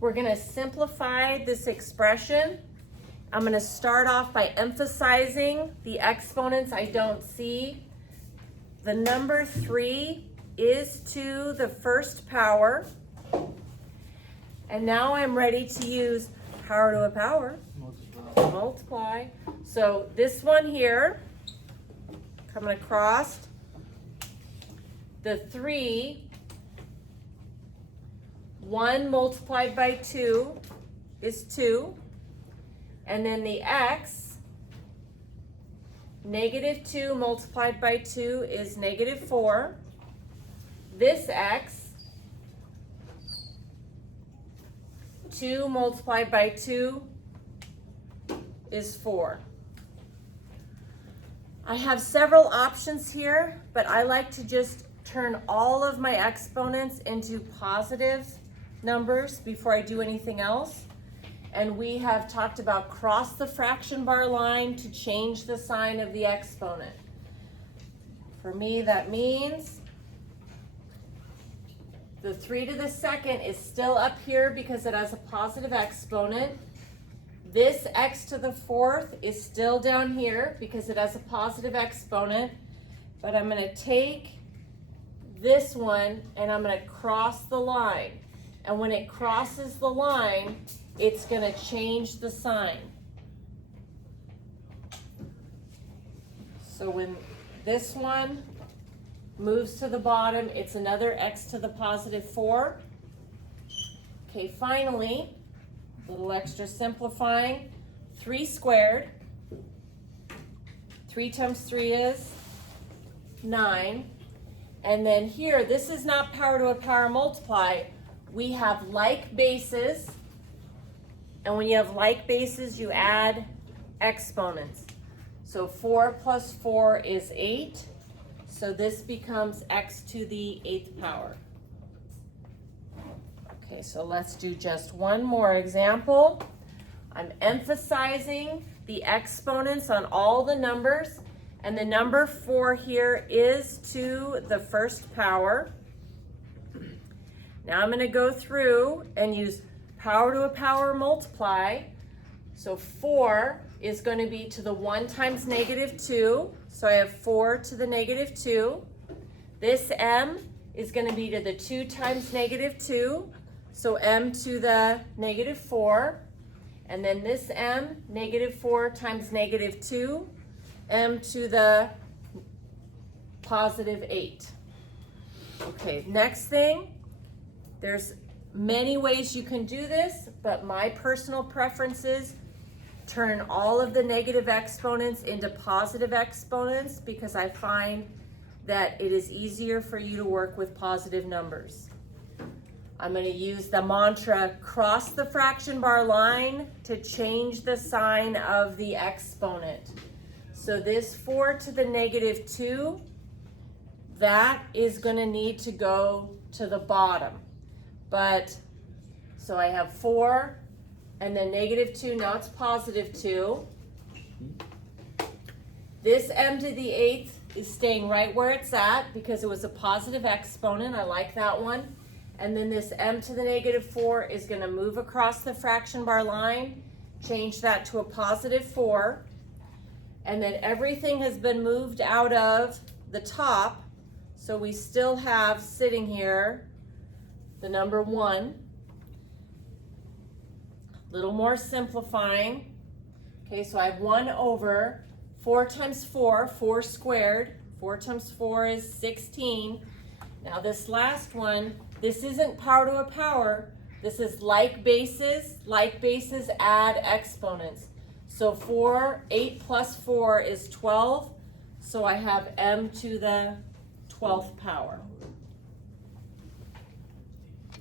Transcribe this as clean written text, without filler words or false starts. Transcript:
We're going to simplify this expression. I'm going to start off by emphasizing the exponents I don't see. The number 3 is to the first power. And now I'm ready to use power to a power. Multiply. So this one here, coming across, the 3, 1 multiplied by 2 is 2. And then the x, negative 2 multiplied by 2 is negative 4. This x, 2 multiplied by 2 is 4. I have several options here, but I like to just turn all of my exponents into positive numbers before I do anything else. And we have talked about cross the fraction bar line to change the sign of the exponent. For me, that means the 3 to the second is still up here because it has a positive exponent. This x to the 4th is still down here because it has a positive exponent. But I'm going to take this one and I'm going to cross the line. And when it crosses the line, it's going to change the sign. So when this one moves to the bottom, it's another x to the positive 4. Okay, finally, a little extra simplifying. 3 squared. 3 times 3 is 9. And then here, this is not power to a power multiply. We have like bases. And when you have like bases, you add exponents. So 4 plus 4 is 8. So this becomes x to the 8th power. Okay, so let's do just one more example. I'm emphasizing the exponents on all the numbers. And the number 4 here is to the first power. Now I'm going to go through and use power to a power multiply. So 4 is going to be to the 1 times negative 2. So I have 4 to the negative 2. This m is going to be to the 2 times negative 2. So m to the negative 4. And then this m, negative 4 times negative 2. M to the positive 8. Okay, next thing, there's many ways you can do this, but my personal preference is turn all of the negative exponents into positive exponents because I find that it is easier for you to work with positive numbers. I'm going to use the mantra cross the fraction bar line to change the sign of the exponent. So this 4 to the negative 2, that is going to need to go to the bottom. But, so I have 4, and then negative 2, now it's positive 2. This m to the 8th is staying right where it's at because it was a positive exponent. I like that one. And then this m to the negative 4 is going to move across the fraction bar line, change that to a positive 4. And then everything has been moved out of the top. So we still have sitting here the number 1. A little more simplifying. Okay, so I have 1 over 4 times 4, 4 squared. 4 times 4 is 16. Now this last one, this isn't power to a power. This is like bases. Like bases add exponents. So 8 plus 4 is 12. So I have m to the 12th power.